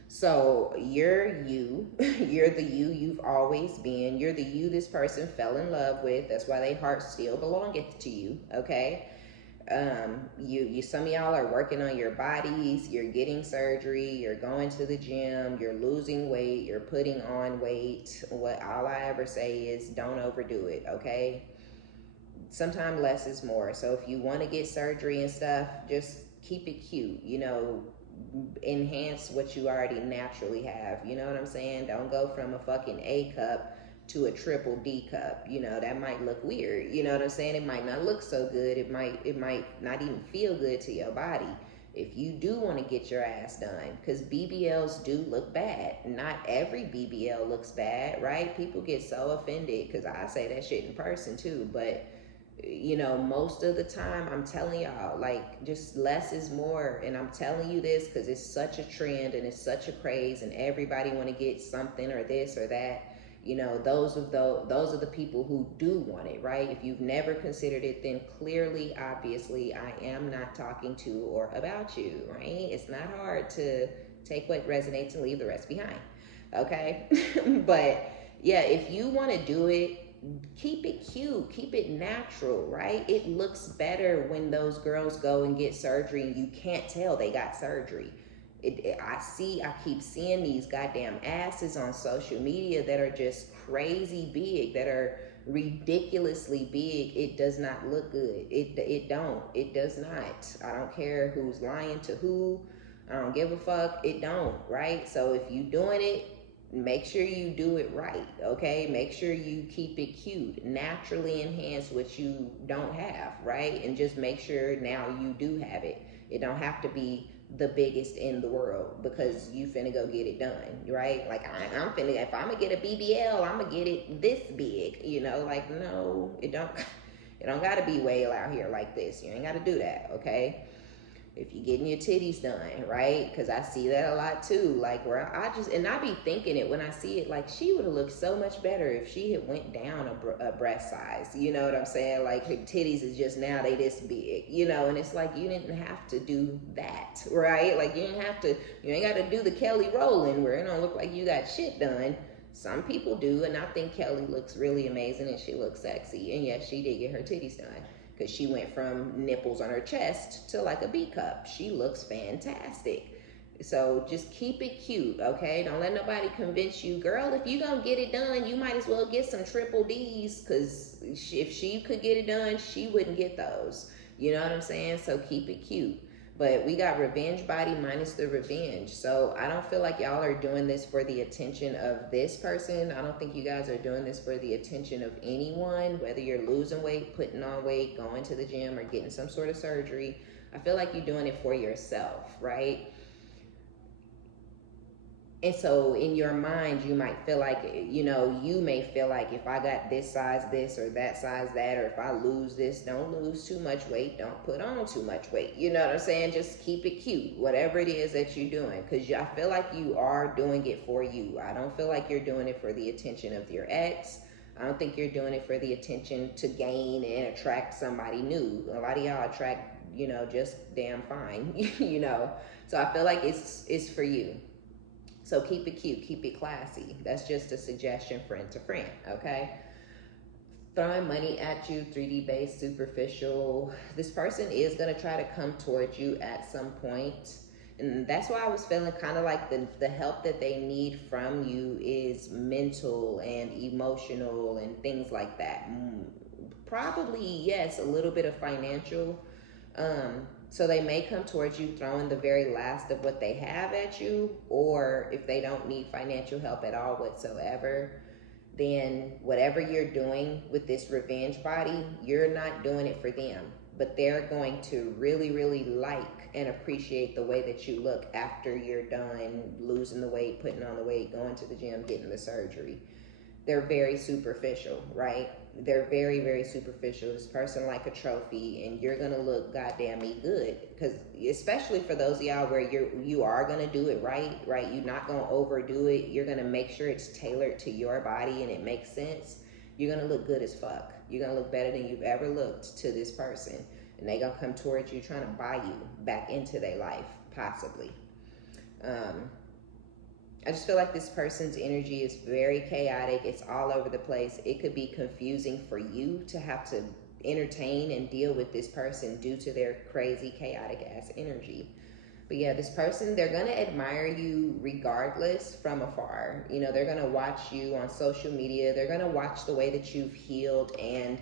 So you're you. You're the you you've always been. You're the you this person fell in love with. That's why they heart still belongeth to you, okay? You some of y'all are working on your bodies, you're getting surgery, you're going to the gym, you're losing weight, you're putting on weight. What all I ever say is don't overdo it, okay? Sometimes less is more. So if you want to get surgery and stuff, just keep it cute, you know, enhance what you already naturally have. You know what I'm saying? Don't go from a fucking A cup to a triple D cup. You know, that might look weird. You know what I'm saying? It might not look so good. It might not even feel good to your body. If you do want to get your ass done, because BBLs do look bad. Not every BBL looks bad, right? People get so offended because I say that shit in person too, but you know, most of the time, I'm telling y'all, like, just less is more. And I'm telling you this because it's such a trend and it's such a craze, and everybody want to get something or this or that. You know, those are the people who do want it, right? If you've never considered it, then clearly, obviously, I am not talking to or about you, right? It's not hard to take what resonates and leave the rest behind, okay? But yeah, if you want to do it, keep it cute, keep it natural, right? It looks better when those girls go and get surgery and you can't tell they got surgery. I keep seeing these goddamn asses on social media that are just crazy big, that are ridiculously big. It does not look good. It does not. I don't care who's lying to who. I don't give a fuck. It don't, right? So if you doing it, make sure you do it right, okay? Make sure you keep it cute, naturally enhance what you don't have, right? And just make sure now you do have it. It don't have to be the biggest in the world because you finna go get it done, right? Like I'm finna, if I'm gonna get a BBL, I'm gonna get it this big, you know? Like, no, it don't gotta be way out here like this. You ain't gotta do that, okay? If you're getting your titties done, right? Because I see that a lot too. Like where I be thinking it when I see it, like she would have looked so much better if she had went down a breast size. You know what I'm saying? Like her titties is just now they this big, you know? And it's like you didn't have to do that, right? Like you ain't got to do the Kelly Rowland where it don't look like you got shit done. Some people do, and I think Kelly looks really amazing and she looks sexy. And yes, she did get her titties done, because she went from nipples on her chest to like a B cup. She looks fantastic. So just keep it cute, okay? Don't let nobody convince you, girl, if you gonna get it done, you might as well get some triple Ds, because if she could get it done, she wouldn't get those. You know what I'm saying? So keep it cute. But we got revenge body minus the revenge. So I don't feel like y'all are doing this for the attention of this person. I don't think you guys are doing this for the attention of anyone, whether you're losing weight, putting on weight, going to the gym, or getting some sort of surgery. I feel like you're doing it for yourself, right? And so in your mind, you might feel like, you may feel like if I got this size this or that size that, or if I lose this, don't lose too much weight, don't put on too much weight. You know what I'm saying? Just keep it cute, whatever it is that you're doing. Because I feel like you are doing it for you. I don't feel like you're doing it for the attention of your ex. I don't think you're doing it for the attention to gain and attract somebody new. A lot of y'all attract, just damn fine, So I feel like it's for you. So keep it cute, keep it classy. That's just a suggestion, friend to friend, okay? Throwing money at you, 3D based, superficial. This person is gonna try to come towards you at some point. And that's why I was feeling kind of like the help that they need from you is mental and emotional and things like that. Probably, yes, a little bit of financial. So they may come towards you throwing the very last of what they have at you, or if they don't need financial help at all whatsoever, then whatever you're doing with this revenge body, you're not doing it for them, but they're going to really, really like and appreciate the way that you look after you're done losing the weight, putting on the weight, going to the gym, getting the surgery. They're very superficial, right? They're very, very superficial. This person like a trophy, and you're gonna look goddamn good. Because especially for those of y'all where you are gonna do it right? You're not gonna overdo it. You're gonna make sure it's tailored to your body and it makes sense. You're gonna look good as fuck. You're gonna look better than you've ever looked to this person, and they gonna come towards you trying to buy you back into their life, possibly. I just feel like this person's energy is very chaotic. It's all over the place. It could be confusing for you to have to entertain and deal with this person due to their crazy, chaotic ass energy. But yeah, this person, they're going to admire you regardless from afar. They're going to watch you on social media. They're going to watch the way that you've healed and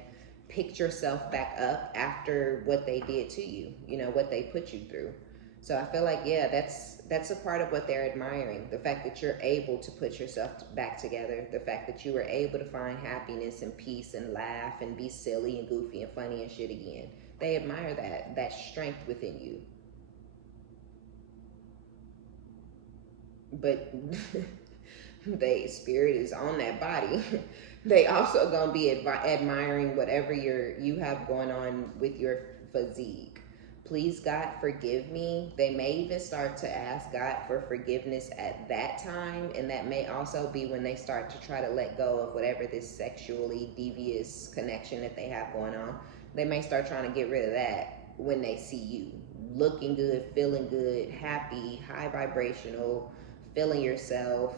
picked yourself back up after what they did to you, what they put you through. So I feel like, yeah, that's a part of what they're admiring. The fact that you're able to put yourself back together. The fact that you were able to find happiness and peace and laugh and be silly and goofy and funny and shit again. They admire that strength within you. But spirit is on that body. They also gonna be admiring whatever you have going on with your physique. Please, God, forgive me. They may even start to ask God for forgiveness at that time. And that may also be when they start to try to let go of whatever this sexually devious connection that they have going on. They may start trying to get rid of that when they see you looking good, feeling good, happy, high vibrational, feeling yourself,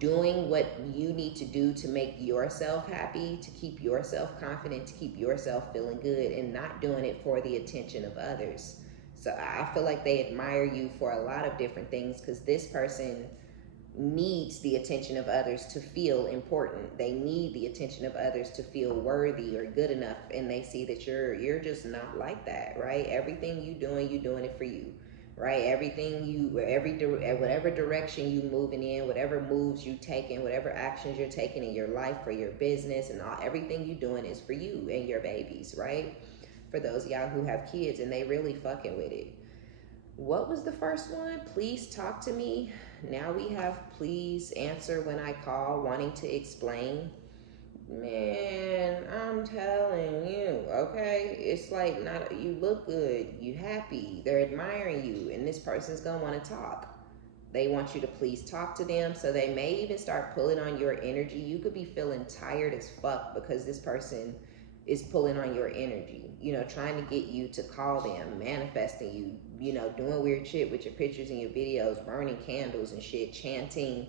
doing what you need to do to make yourself happy, to keep yourself confident, to keep yourself feeling good, and not doing it for the attention of others. So I feel like they admire you for a lot of different things, because this person needs the attention of others to feel important. They need the attention of others to feel worthy or good enough, and they see that you're just not like that, right? Everything you're doing it for you. Right? Everything whatever direction you moving in, whatever moves you taking, whatever actions you're taking in your life for your business and everything you're doing is for you and your babies, right? For those of y'all who have kids and they really fucking with it. What was the first one? Please talk to me. Now we have please answer when I call, wanting to explain. Man, I'm telling you, okay? It's like, you look good, you happy, they're admiring you, and this person's gonna want to talk. They want you to please talk to them, so they may even start pulling on your energy. You could be feeling tired as fuck because this person is pulling on your energy, trying to get you to call them, manifesting you, doing weird shit with your pictures and your videos, burning candles and shit, chanting,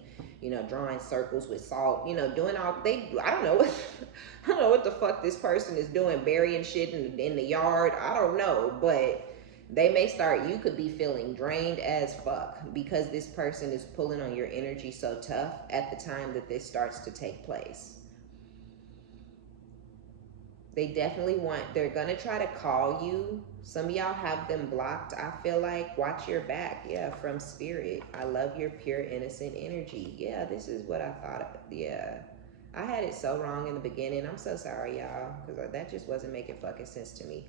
drawing circles with salt, doing all I don't know what the fuck this person is doing, burying shit in the yard. I don't know, but they may start, you could be feeling drained as fuck because this person is pulling on your energy so tough at the time that this starts to take place. They definitely they're gonna try to call you Some of y'all have them blocked. I feel like watch your back. Yeah, from spirit. I love your pure innocent energy. Yeah, this is what I thought of. Yeah. I had it so wrong in the beginning. I'm so sorry, y'all, because that just wasn't making fucking sense to me.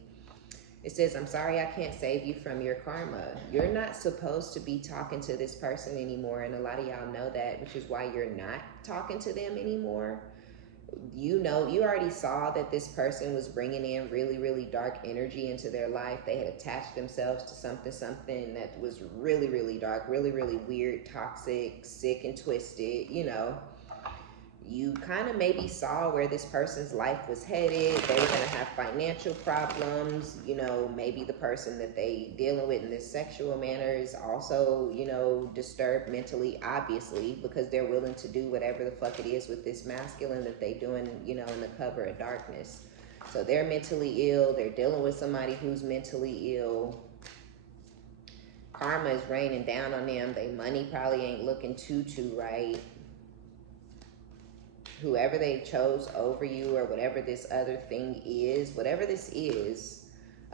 It says, I'm sorry I can't save you from your karma. You're not supposed to be talking to this person anymore, and a lot of y'all know that, which is why you're not talking to them anymore. You know, you already saw that this person was bringing in really, really dark energy into their life. They had attached themselves to something that was really, really dark, really, really weird, toxic, sick, and twisted, you know. You kind of maybe saw where this person's life was headed. They were going to have financial problems. You know, maybe the person that they dealing with in this sexual manner is also, you know, disturbed mentally, obviously, because they're willing to do whatever the fuck it is with this masculine that they doing, you know, in the cover of darkness. So they're mentally ill. They're dealing with somebody who's mentally ill. Karma is raining down on them. Their money probably ain't looking too right. Whoever they chose over you, or whatever this other thing is, whatever this is,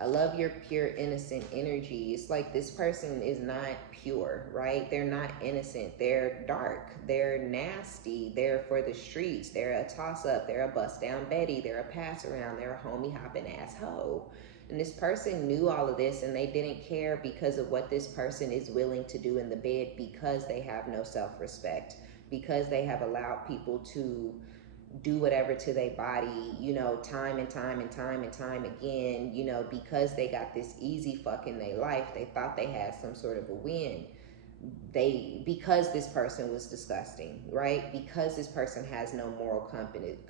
I love your pure innocent energy. It's like this person is not pure, right? They're not innocent. They're dark. They're nasty. They're for the streets. They're a toss-up. They're a bust-down Betty. They're a pass-around. They're a homie-hopping asshole. And this person knew all of this, and they didn't care because of what this person is willing to do in the bed, because they have no self-respect, because they have allowed people to do whatever to their body, you know, time and time again, you know, because they got this easy fuck in their life. They thought they had some sort of a win. Because this person was disgusting, right? Because this person has no moral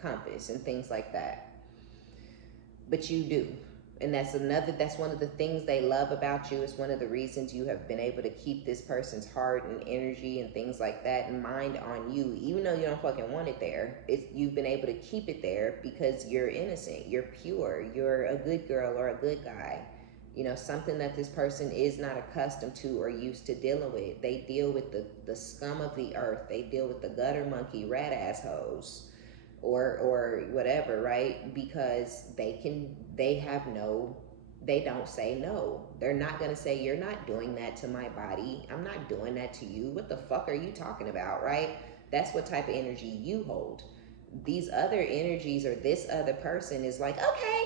compass and things like that. But you do. And that's one of the things they love about you. It's one of the reasons you have been able to keep this person's heart and energy and things like that and mind on you, even though you don't fucking want it there. You've been able to keep it there because you're innocent, you're pure, you're a good girl or a good guy. You know, something that this person is not accustomed to or used to dealing with. They deal with the scum of the earth. They deal with the gutter monkey rat assholes. Or whatever, right? Because they don't say no. They're not going to say, you're not doing that to my body. I'm not doing that to you. What the fuck are you talking about, right? That's what type of energy you hold. These other energies, or this other person is like, okay,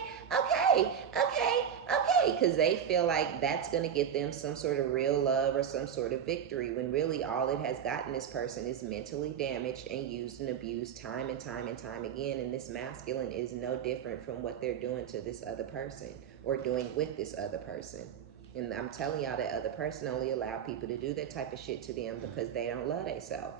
because they feel like that's going to get them some sort of real love or some sort of victory, when really all it has gotten this person is mentally damaged and used and abused time and time again. And this masculine is no different from what they're doing to this other person, or doing with this other person. And I'm telling y'all, that other person only allow people to do that type of shit to them because they don't love themselves.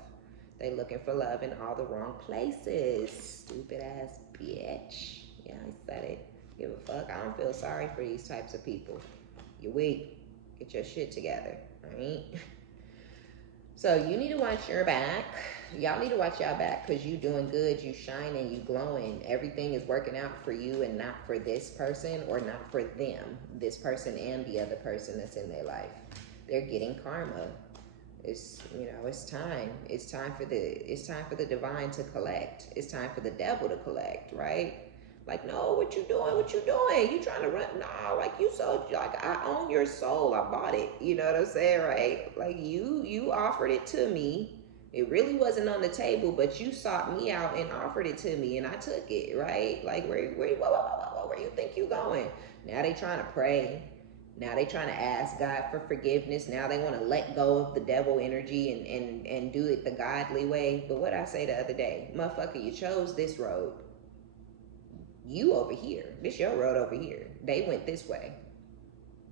They looking for love in all the wrong places. Stupid ass bitch. Yeah, I said it. Give a fuck. I don't feel sorry for these types of people. You're weak. Get your shit together, right? So you need to watch your back. Y'all need to watch y'all back, because you doing good, you shining, you glowing. Everything is working out for you and not for this person, or not for them. This person and the other person that's in their life. They're getting karma. It's, you know, it's time. It's time for the divine to collect. It's time for the devil to collect, right? Like, no, what you doing? What you doing? You trying to run? No, like, you sold, like, I own your soul. I bought it. You know what I'm saying, right? Like, you offered it to me. It really wasn't on the table, but you sought me out and offered it to me, and I took it, right? Like, where you think you going? Now they trying to pray. Now they trying to ask God for forgiveness. Now they want to let go of the devil energy and do it the godly way. But what I say the other day, motherfucker, you chose this road. You over here. This your road over here. They went this way.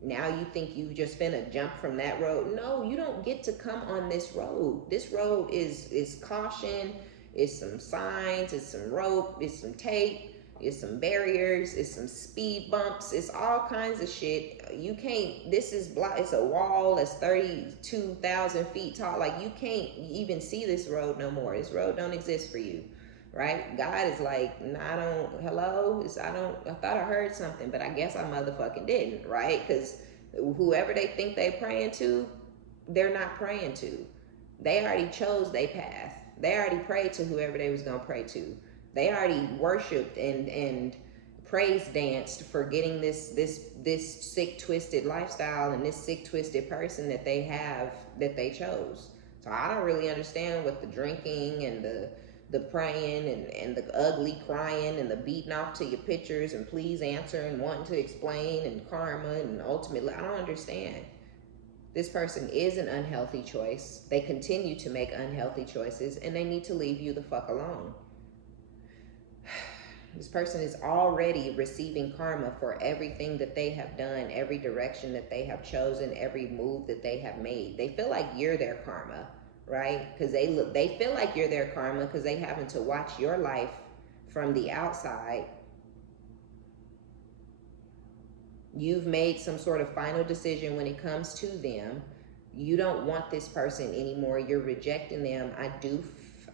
Now you think you just finna jump from that road? No, you don't get to come on this road. This road is caution. It's some signs. It's some rope. It's some tape. It's some barriers. It's some speed bumps. It's all kinds of shit. You can't. This is block. It's a wall that's 32,000 feet tall. Like, you can't even see this road no more. This road don't exist for you. Right? God is like, nah, I thought I heard something, but I guess I motherfucking didn't, right? Because whoever they think they praying to, they're not praying to. They already chose their path. They already prayed to whoever they was going to pray to. They already worshiped and praise danced for getting this sick twisted lifestyle and this sick twisted person that they have, that they chose. So I don't really understand what the drinking and the praying and the ugly crying and the beating off to your pictures and please answer and wanting to explain and karma and ultimately, I don't understand. This person is an unhealthy choice. They continue to make unhealthy choices and they need to leave you the fuck alone. This person is already receiving karma for everything that they have done, every direction that they have chosen, every move that they have made. They feel like you're their karma, right? Because they feel like you're their karma because they happen to watch your life from the outside. You've made some sort of final decision when it comes to them. You don't want this person anymore. You're rejecting them.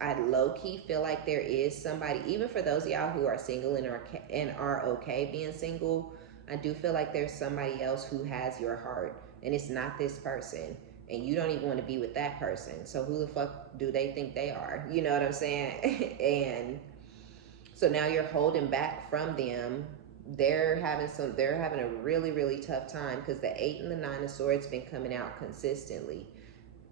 I low-key feel like there is somebody, even for those of y'all who are single and are okay being single, I do feel like there's somebody else who has your heart, and it's not this person, and you don't even want to be with that person. So who the fuck do they think they are? You know what I'm saying? And so now you're holding back from them. They're having a really, really tough time because the 8 and the 9 of Swords been coming out consistently.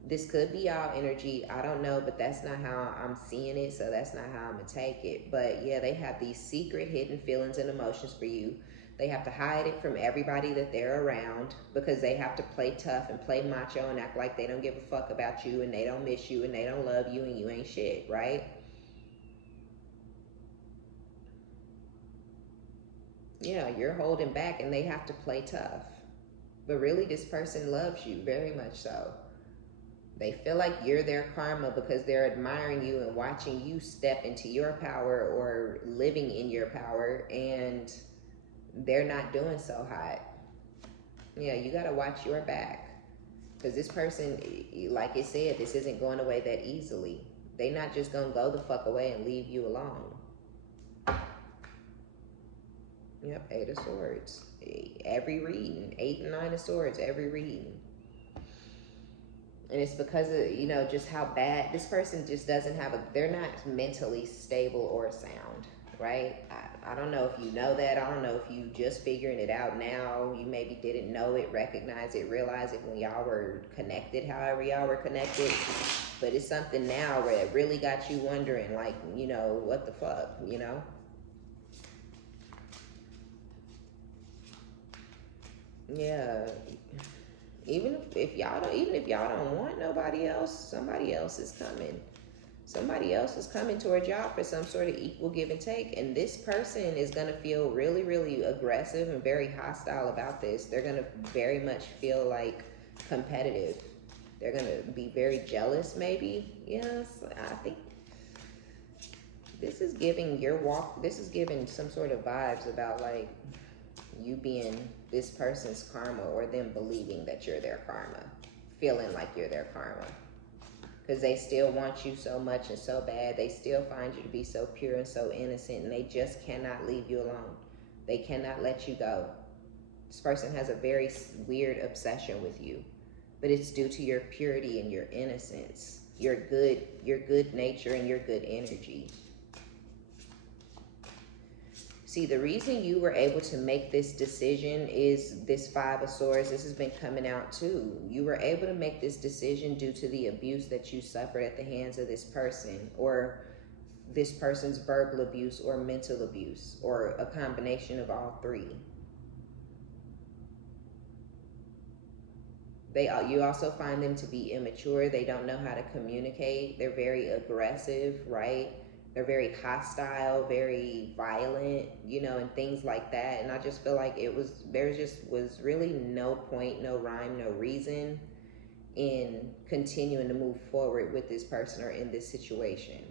This could be y'all energy, I don't know, but that's not how I'm seeing it, so that's not how I'm gonna take it. But yeah, they have these secret hidden feelings and emotions for you. They have to hide it from everybody that they're around because they have to play tough and play macho and act like they don't give a fuck about you and they don't miss you and they don't love you and you ain't shit, right? Yeah, you're holding back and they have to play tough. But really, this person loves you very much so. They feel like you're their karma because they're admiring you and watching you step into your power or living in your power, and they're not doing so hot. Yeah, you got to watch your back because this person, like it said, this isn't going away that easily. They're not just going to go the fuck away and leave you alone. Yep, 8 of Swords. Every reading. 8 and 9 of Swords, every reading. And it's because of, you know, just how bad this person just doesn't have they're not mentally stable or sound, right? I don't know if you know that. I don't know if you just figuring it out now. You maybe didn't know it, recognize it, realize it when y'all were connected, however y'all were connected. But it's something now where it really got you wondering, like, you know, what the fuck, you know? Yeah. Even if y'all don't want nobody else, somebody else is coming. Somebody else is coming towards y'all for some sort of equal give and take. And this person is going to feel really, really aggressive and very hostile about this. They're going to very much feel like competitive. They're going to be very jealous, maybe. Yes, I think this is giving some sort of vibes about like you being this person's karma or them believing that you're their karma, feeling like you're their karma. Because they still want you so much and so bad. They still find you to be so pure and so innocent, and they just cannot leave you alone. They cannot let you go. This person has a very weird obsession with you, but it's due to your purity and your innocence, your good nature and your good energy. See, the reason you were able to make this decision is this 5 of Swords. This has been coming out too. You were able to make this decision due to the abuse that you suffered at the hands of this person, or this person's verbal abuse or mental abuse, or a combination of all three. You also find them to be immature. They don't know how to communicate. They're very aggressive, right? They're very hostile, very violent, you know, and things like that. And I just feel like there was really no point, no rhyme, no reason in continuing to move forward with this person or in this situation.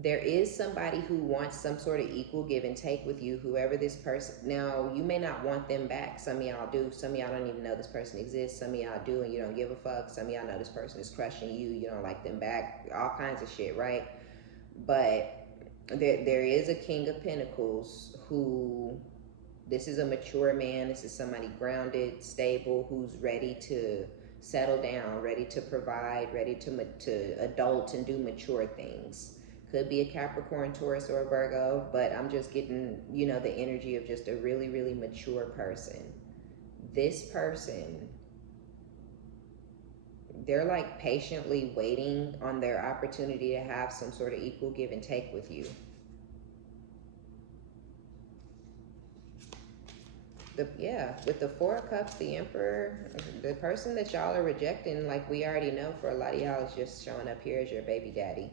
There is somebody who wants some sort of equal give and take with you, whoever this person. Now, you may not want them back. Some of y'all do. Some of y'all don't even know this person exists. Some of y'all do and you don't give a fuck. Some of y'all know this person is crushing you. You don't like them back. All kinds of shit, right? But there is a King of Pentacles who, this is a mature man. This is somebody grounded, stable, who's ready to settle down, ready to provide, ready to adult and do mature things. Could be a Capricorn, Taurus, or a Virgo, but I'm just getting, the energy of just a really, really mature person. This person, they're like patiently waiting on their opportunity to have some sort of equal give and take with you. With the Four of Cups, the Emperor, the person that y'all are rejecting, like we already know, for a lot of y'all, is just showing up here as your baby daddy.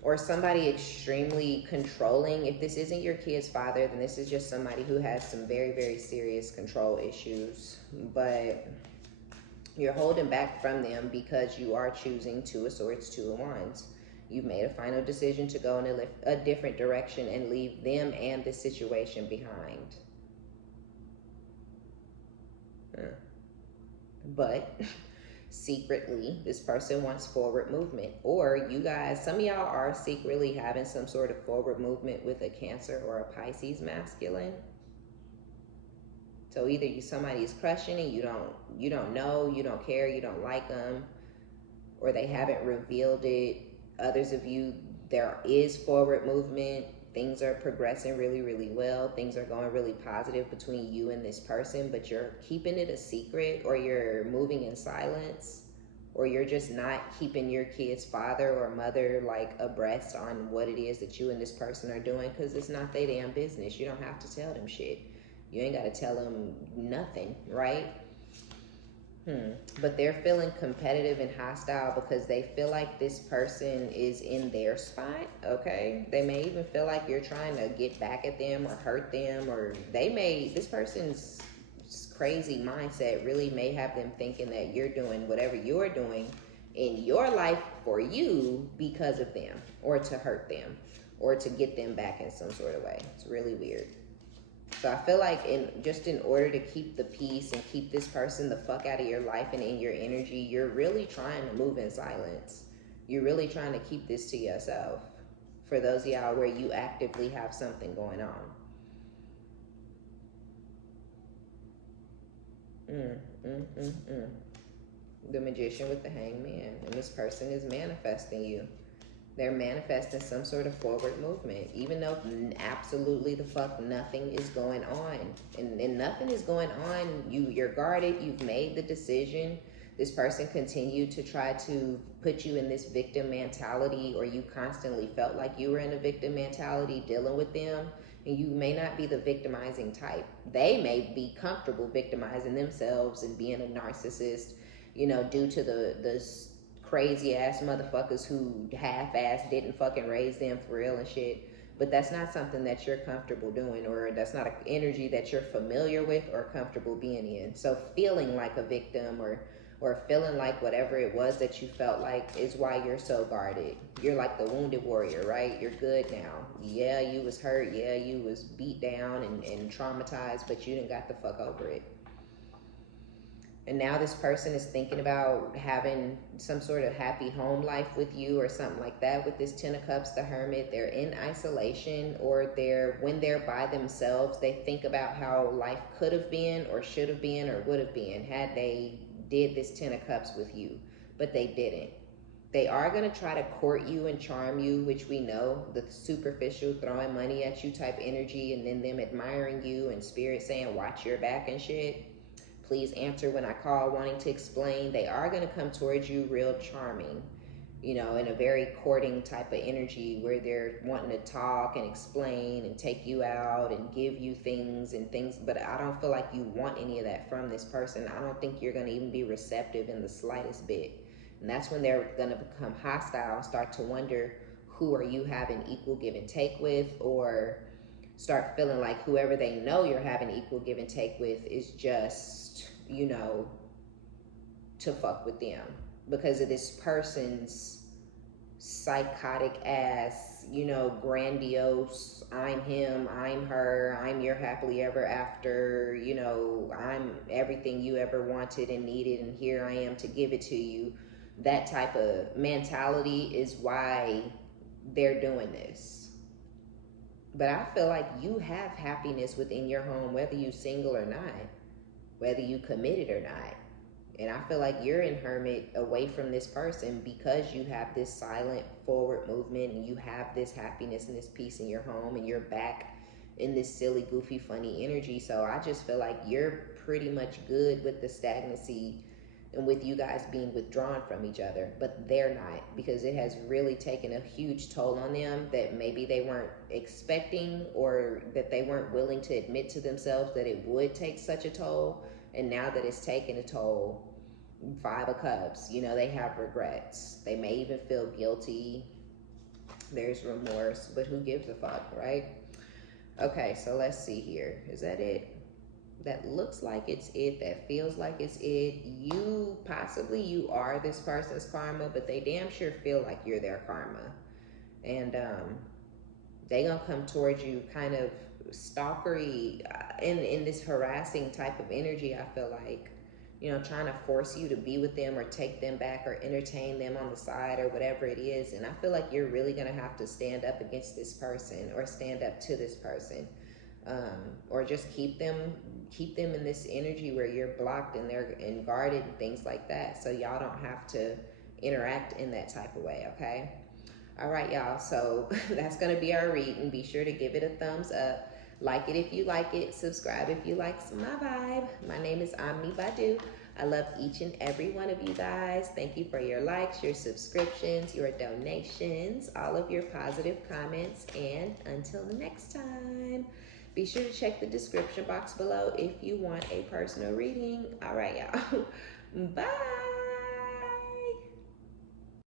Or somebody extremely controlling. If this isn't your kid's father, then this is just somebody who has some very, very serious control issues. But you're holding back from them because you are choosing Two of Swords, Two of Wands. You've made a final decision to go in a different direction and leave them and the situation behind. But secretly, this person wants forward movement. Or you guys, some of y'all are secretly having some sort of forward movement with a Cancer or a Pisces masculine. So either somebody is crushing and you don't know, you don't care, you don't like them, or they haven't revealed it. Others of you, there is forward movement. Things are progressing really, really well. Things are going really positive between you and this person, but you're keeping it a secret, or you're moving in silence, or you're just not keeping your kid's father or mother like abreast on what it is that you and this person are doing, because it's not their damn business. You don't have to tell them shit. You ain't got to tell them nothing, right? But they're feeling competitive and hostile because they feel like this person is in their spot, okay? They may even feel like you're trying to get back at them or hurt them, or this person's crazy mindset really may have them thinking that you're doing whatever you're doing in your life for you because of them, or to hurt them, or to get them back in some sort of way. It's really weird. So I feel like in order to keep the peace and keep this person the fuck out of your life and in your energy, you're really trying to move in silence. You're really trying to keep this to yourself. For those of y'all where you actively have something going on. The Magician with the Hangman. And this person is manifesting you. They're manifesting some sort of forward movement, even though absolutely the fuck nothing is going on. And nothing is going on. You're guarded. You've made the decision. This person continued to try to put you in this victim mentality, or you constantly felt like you were in a victim mentality dealing with them. And you may not be the victimizing type. They may be comfortable victimizing themselves and being a narcissist, due to the crazy ass motherfuckers who half-ass didn't fucking raise them for real and shit. But that's not something that you're comfortable doing, or that's not an energy that you're familiar with or comfortable being in. So feeling like a victim or feeling like whatever it was that you felt like is why you're so guarded. You're like the wounded warrior, right? You're good now. Yeah, you was hurt. Yeah, you was beat down and traumatized, but you didn't got the fuck over it. And now this person is thinking about having some sort of happy home life with you or something like that. With this Ten of Cups, the Hermit, they're in isolation, or when they're by themselves, they think about how life could have been or should have been or would have been had they did this Ten of Cups with you, but they didn't. They are going to try to court you and charm you, which we know, the superficial throwing money at you type energy, and then them admiring you and spirit saying watch your back and shit. Please answer when I call wanting to explain. They are going to come towards you real charming, in a very courting type of energy where they're wanting to talk and explain and take you out and give you things. But I don't feel like you want any of that from this person. I don't think you're going to even be receptive in the slightest bit. And that's when they're going to become hostile and start to wonder, who are you having equal give and take with? Or start feeling like whoever they know you're having equal give and take with is just, to fuck with them because of this person's psychotic ass, grandiose, I'm him, I'm her, I'm your happily ever after, I'm everything you ever wanted and needed, and here I am to give it to you. That type of mentality is why they're doing this. But I feel like you have happiness within your home, whether you're single or not, whether you committed or not. And I feel like you're in hermit away from this person because you have this silent forward movement and you have this happiness and this peace in your home and you're back in this silly, goofy, funny energy. So I just feel like you're pretty much good with the stagnancy and with you guys being withdrawn from each other, but they're not, because it has really taken a huge toll on them that maybe they weren't expecting, or that they weren't willing to admit to themselves that it would take such a toll. And now that it's taken a toll, Five of Cups, you know, they have regrets. They may even feel guilty. There's remorse, but who gives a fuck, right? Okay, so let's see here. Is that it? That looks like it's it. That feels like it's it. You possibly, you are this person's karma, but they damn sure feel like you're their karma. And they gonna come towards you kind of stalkery, in this harassing type of energy. I feel like, you know, trying to force you to be with them or take them back or entertain them on the side or whatever it is. And I feel like you're really gonna have to stand up against this person or stand up to this person, or just keep them in this energy where you're blocked and they're and guarded and things like that, so y'all don't have to interact in that type of way. Okay. All right, y'all. So that's going to be our reading. Be sure to give it a thumbs up. Like it if you like it. Subscribe if you like my vibe. My name is OmniBadu. I love each and every one of you guys. Thank you for your likes, your subscriptions, your donations, all of your positive comments. And until next time, be sure to check the description box below if you want a personal reading. All right, y'all. Bye.